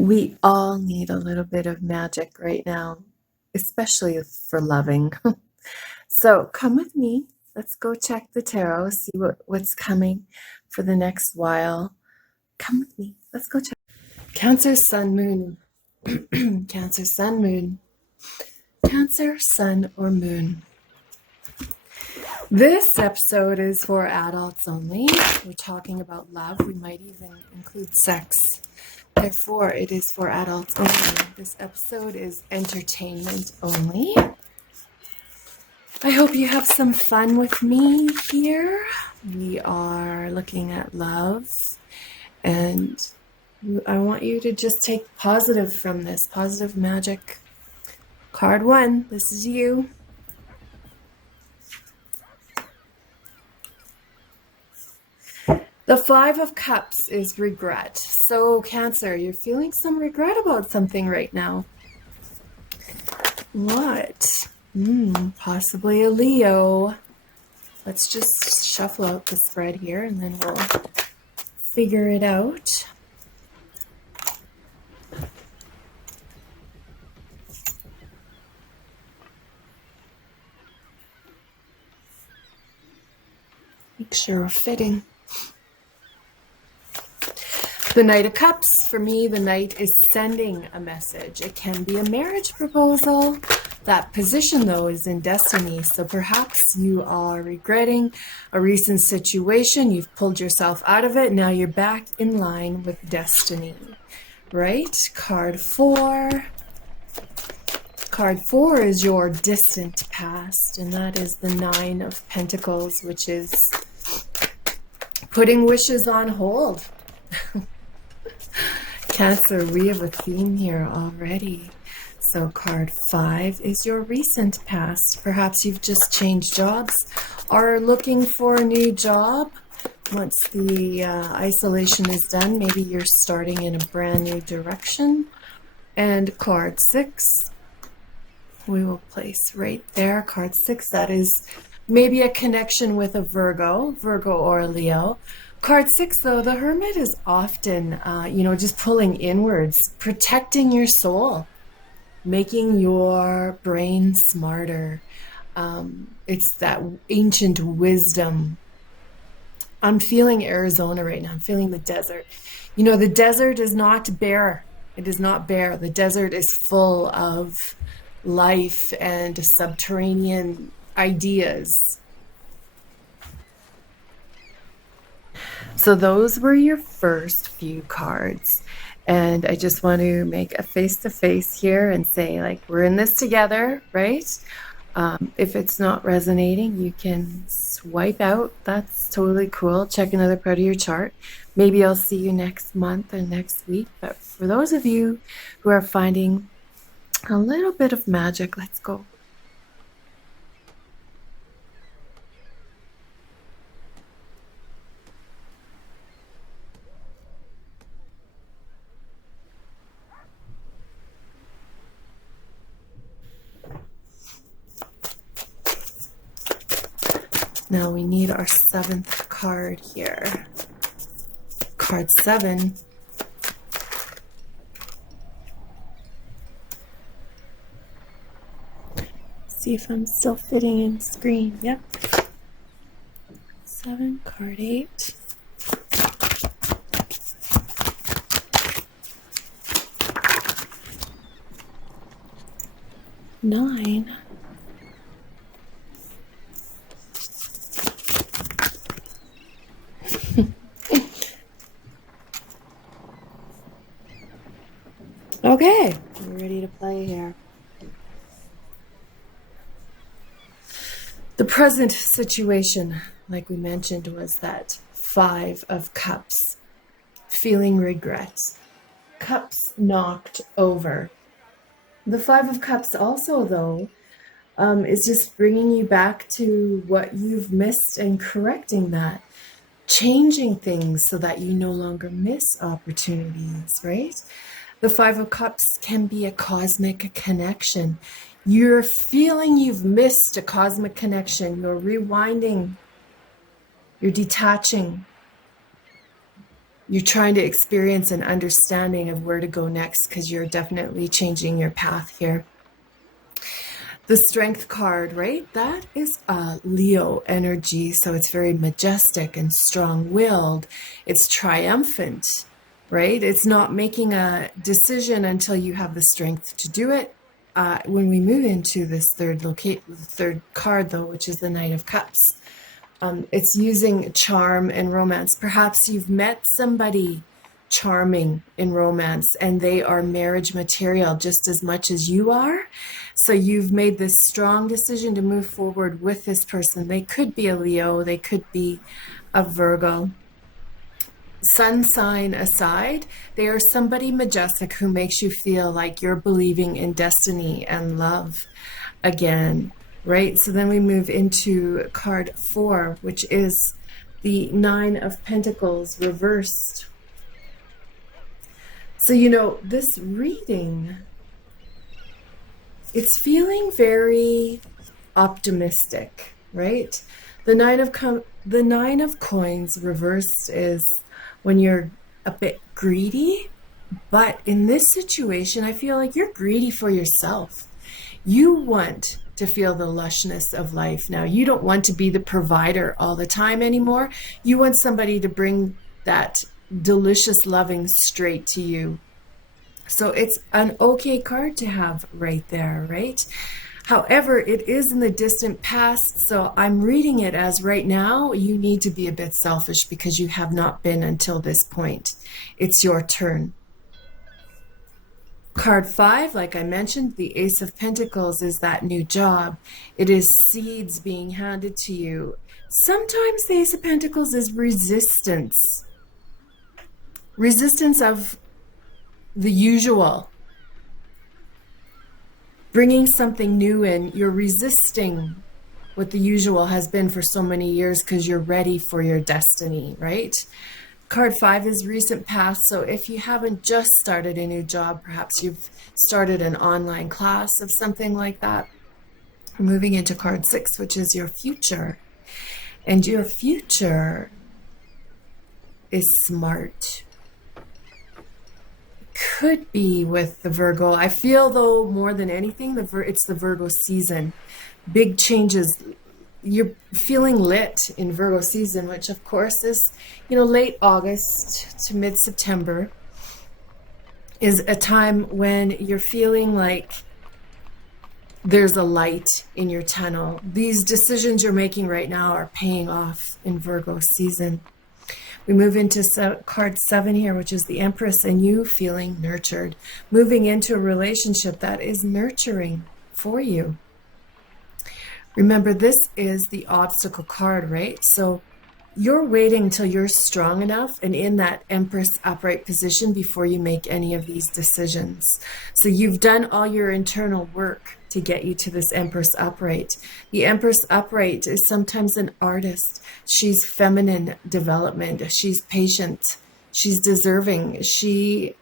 We all need a little bit of magic right now, especially for loving. So come with me. Let's go check the tarot, see what's coming for the next while. Come with me. Let's go check. Cancer, Sun, Moon. Cancer, Sun, Moon. Cancer, Sun, or Moon. This episode is for adults only. We're talking about love. We might even include sex. Therefore, it is for adults only. This episode is entertainment only. I hope you have some fun with me here. We are looking at love, and I want you to just take positive from this, positive magic. Card 1, this is you. The 5 of Cups is regret. So Cancer, you're feeling some regret about something right now. What? Possibly a Leo. Let's just shuffle out the spread here and then we'll figure it out. Make sure we're fitting. The Knight of Cups, for me, the Knight is sending a message. It can be a marriage proposal. That position, though, is in destiny. So perhaps you are regretting a recent situation. You've pulled yourself out of it. Now you're back in line with destiny, right? Card 4. Card 4 is your distant past, and that is the 9 of Pentacles, which is putting wishes on hold. Cancer, we have a theme here already. So card 5 is your recent past. Perhaps you've just changed jobs or are looking for a new job. Once the isolation is done, maybe you're starting in a brand new direction. And card 6, we will place right there. Card 6, that is maybe a connection with a Virgo or a Leo. Card 6, though, the Hermit is often, just pulling inwards, protecting your soul, making your brain smarter. It's that ancient wisdom. I'm feeling Arizona right now. I'm feeling the desert. You know, the desert is not bare. It is not bare. The desert is full of life and subterranean ideas. So those were your first few cards. And I just want to make a face-to-face here and say, like, we're in this together, right? If it's not resonating, you can swipe out. That's totally cool. Check another part of your chart. Maybe I'll see you next month or next week. But for those of you who are finding a little bit of magic, let's go. Now we need our 7th card here. Card 7. See if I'm still fitting in screen. Yep. 7, card 8. Nine. Okay, we're ready to play here. The present situation, like we mentioned, was that 5 of Cups, feeling regret. Cups knocked over. The 5 of Cups also, though, is just bringing you back to what you've missed and correcting that. Changing things so that you no longer miss opportunities, right? The 5 of Cups can be a cosmic connection. You're feeling you've missed a cosmic connection. You're rewinding. You're detaching. you're trying to experience an understanding of where to go next, because you're definitely changing your path here. The Strength card, right? That is a Leo energy. So it's very majestic and strong-willed. It's triumphant, right? It's not making a decision until you have the strength to do it. When we move into this third card, though, which is the Knight of Cups, it's using charm and romance. Perhaps you've met somebody charming in romance and they are marriage material just as much as you are. So you've made this strong decision to move forward with this person. They could be a Leo, they could be a Virgo. Sun sign aside, they are somebody majestic who makes you feel like you're believing in destiny and love again, right? So then we move into card 4, which is the Nine of Pentacles reversed. So, you know, this reading, it's feeling very optimistic, right? The Nine of Coins reversed is when you're a bit greedy, but in this situation, I feel like you're greedy for yourself. You want to feel the lushness of life now. You don't want to be the provider all the time anymore. You want somebody to bring that delicious loving straight to you. So it's an okay card to have right there, right? However, it is in the distant past, so I'm reading it as right now, you need to be a bit selfish because you have not been until this point. It's your turn. Card 5, like I mentioned, the Ace of Pentacles is that new job. It is seeds being handed to you. Sometimes the Ace of Pentacles is resistance. Resistance of the usual. Bringing something new in, you're resisting what the usual has been for so many years because you're ready for your destiny, right? Card 5 is recent past, so if you haven't just started a new job, perhaps you've started an online class of something like that. We're moving into card 6, which is your future. And your future is smart. Could be with the Virgo. I feel, though, more than anything, it's the Virgo season. Big changes. You're feeling lit in Virgo season, which of course is, you know, late August to mid-September is a time when you're feeling like there's a light in your tunnel. These decisions you're making right now are paying off in Virgo season. We move into card 7 here, which is the Empress, and you feeling nurtured, moving into a relationship that is nurturing for you. Remember, this is the obstacle card, right? So you're waiting until you're strong enough and in that Empress upright position before you make any of these decisions. So you've done all your internal work to get you to this Empress upright. The Empress upright is sometimes an artist. She's feminine development. She's patient. She's deserving. She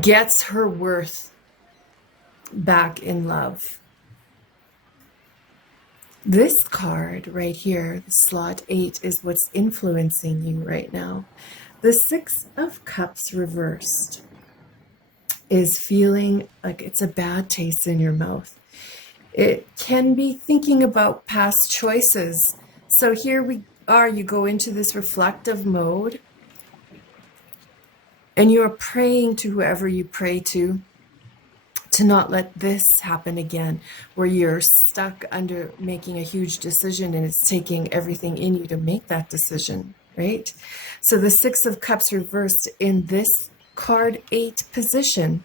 gets her worth back in love. This card right here, the slot 8, is what's influencing you right now. The 6 of Cups reversed is feeling like it's a bad taste in your mouth. It can be thinking about past choices. So here we are, you go into this reflective mode and you're praying to whoever you pray to not let this happen again, where you're stuck under making a huge decision and it's taking everything in you to make that decision, right? So the 6 of Cups reversed in this card 8 position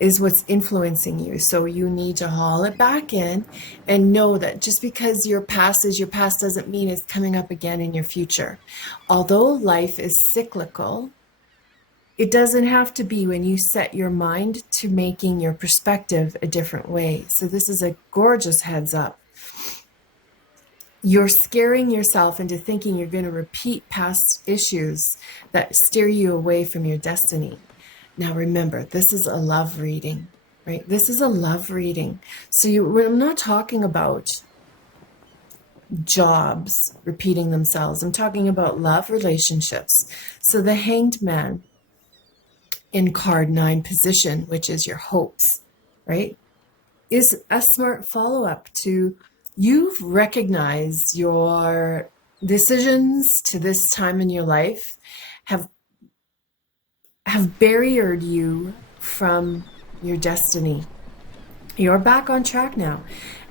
is what's influencing you. So you need to haul it back in and know that just because your past is your past doesn't mean it's coming up again in your future. Although life is cyclical, it doesn't have to be when you set your mind to making your perspective a different way. So this is a gorgeous heads up. You're scaring yourself into thinking you're going to repeat past issues that steer you away from your destiny. Now remember, this is a love reading, right? This is a love reading. So I'm not talking about jobs repeating themselves. I'm talking about love relationships. So the Hanged Man in card 9 position, which is your hopes, right, is a smart follow-up to you've recognized your decisions to this time in your life have barriered you from your destiny. You're back on track now.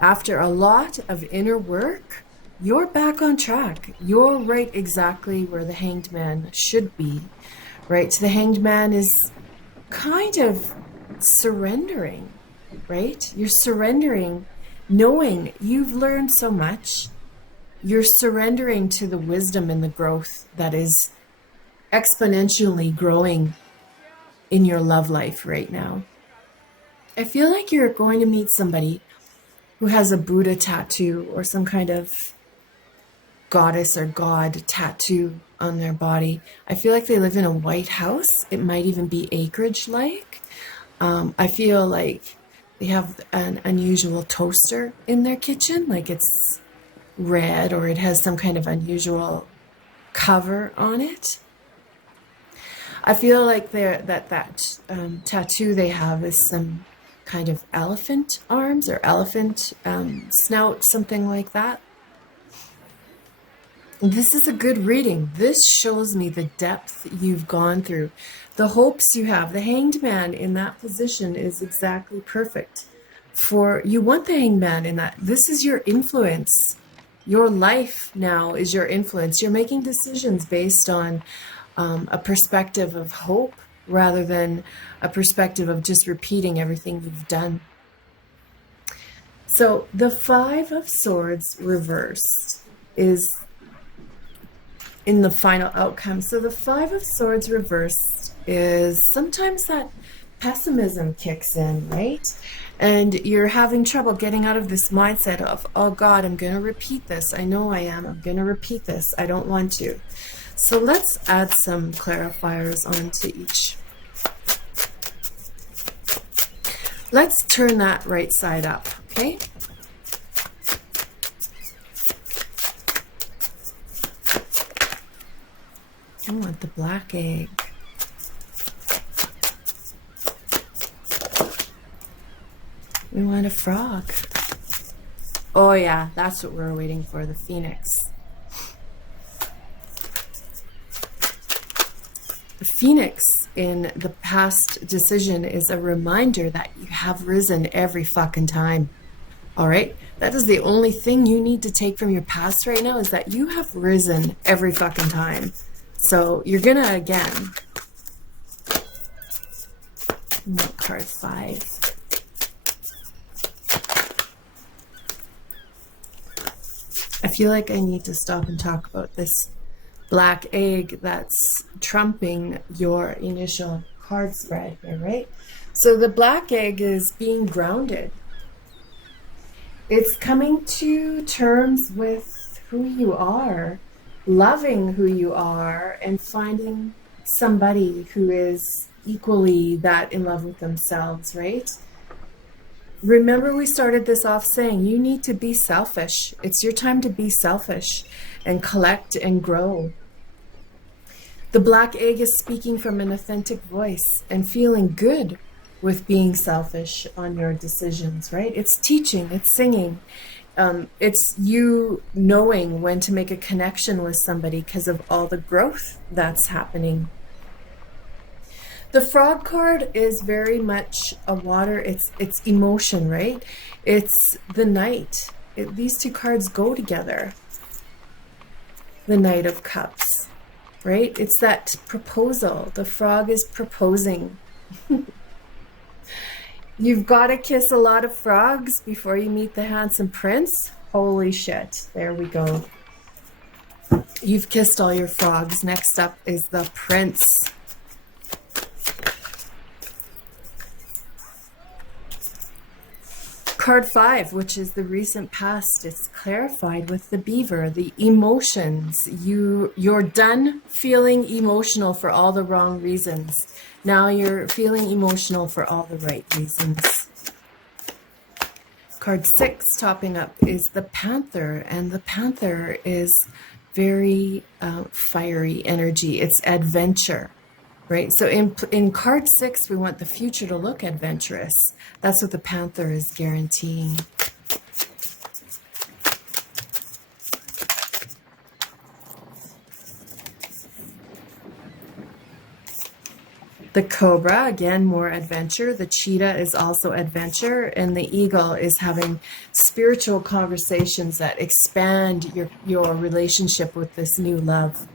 After a lot of inner work, you're back on track. You're right exactly where the Hanged Man should be, right? The Hanged Man is kind of surrendering, right? You're surrendering, knowing you've learned so much. You're surrendering to the wisdom and the growth that is exponentially growing in your love life right now. I feel like you're going to meet somebody who has a Buddha tattoo or some kind of goddess or god tattoo on their body. I feel like they live in a white house. It might even be acreage-like. I feel like they have an unusual toaster in their kitchen, like it's red or it has some kind of unusual cover on it. I feel like that tattoo they have is some kind of elephant arms or elephant snout, something like that. This is a good reading. This shows me the depth you've gone through, the hopes you have. The Hanged Man in that position is exactly perfect for you. Want the Hanged Man in that. This is your influence. Your life now is your influence. You're making decisions based on a perspective of hope rather than a perspective of just repeating everything you've done. So the 5 of Swords reversed is in the final outcome. So the 5 of Swords reversed is sometimes that pessimism kicks in, right? And you're having trouble getting out of this mindset of, oh God, I'm going to repeat this. I know I am. I'm going to repeat this. I don't want to. So let's add some clarifiers onto each. Let's turn that right side up, okay? I want the black egg. We want a frog. Oh yeah, that's what we're waiting for, the phoenix. The phoenix in the past decision is a reminder that you have risen every fucking time. All right? That is the only thing you need to take from your past right now, is that you have risen every fucking time. So you're gonna again. Card 5. I feel like I need to stop and talk about this black egg that's trumping your initial card spread here, right? So the black egg is being grounded. It's coming to terms with who you are, loving who you are, and finding somebody who is equally that in love with themselves, right? Remember, we started this off saying you need to be selfish. It's your time to be selfish and collect and grow. The black egg is speaking from an authentic voice and feeling good with being selfish on your decisions, right? It's teaching, it's singing. It's you knowing when to make a connection with somebody because of all the growth that's happening. The frog card is very much a water, it's emotion, right? It's the knight. These two cards go together. The Knight of Cups, right? It's that proposal. The frog is proposing. You've got to kiss a lot of frogs before you meet the handsome prince. Holy shit. There we go. You've kissed all your frogs. Next up is the prince. Card 5, which is the recent past, it's clarified with the beaver, the emotions. You're done feeling emotional for all the wrong reasons. Now you're feeling emotional for all the right reasons. Card 6 topping up is the Panther, and the Panther is very fiery energy. It's adventure, right? So in card 6, we want the future to look adventurous. That's what the Panther is guaranteeing. The Cobra, again, more adventure. The Cheetah is also adventure. And the Eagle is having spiritual conversations that expand your relationship with this new love.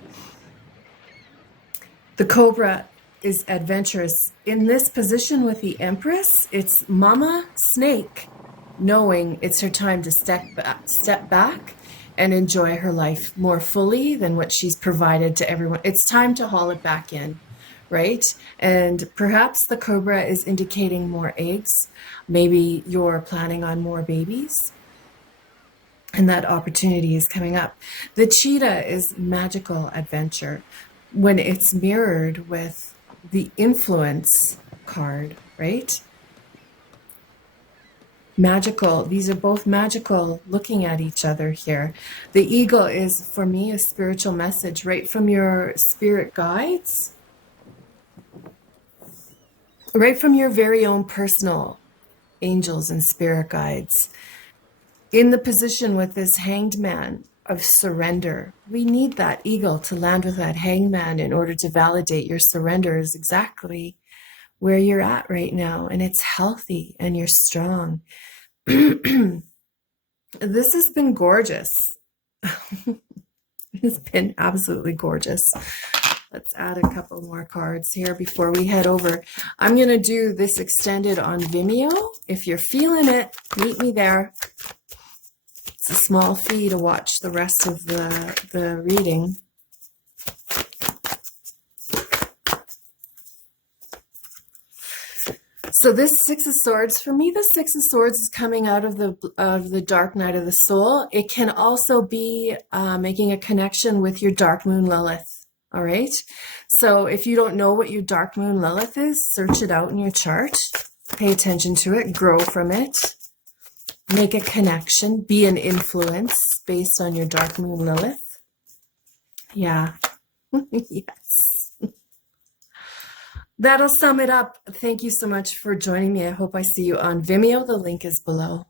The Cobra is adventurous. In this position with the Empress, it's Mama Snake knowing it's her time to step back and enjoy her life more fully than what she's provided to everyone. It's time to haul it back in. Right? And perhaps the Cobra is indicating more eggs. Maybe you're planning on more babies. And that opportunity is coming up. The Cheetah is magical adventure when it's mirrored with the Influence card, right? Magical. These are both magical looking at each other here. The Eagle is, for me, a spiritual message right from your spirit guides. Right from your very own personal angels and spirit guides. In the position with this Hanged Man of surrender, we need that eagle to land with that Hanged Man in order to validate your surrender is exactly where you're at right now. And it's healthy and you're strong. This has been gorgeous. It's been absolutely gorgeous. Let's add a couple more cards here before we head over. I'm going to do this extended on Vimeo. If you're feeling it, meet me there. It's a small fee to watch the rest of the reading. So this Six of Swords, for me, the Six of Swords is coming out of the dark night of the soul. It can also be making a connection with your dark moon Lilith. All right. So if you don't know what your dark moon Lilith is, search it out in your chart. Pay attention to it. Grow from it. Make a connection. Be an influence based on your dark moon Lilith. Yeah. Yes. That'll sum it up. Thank you so much for joining me. I hope I see you on Vimeo. The link is below.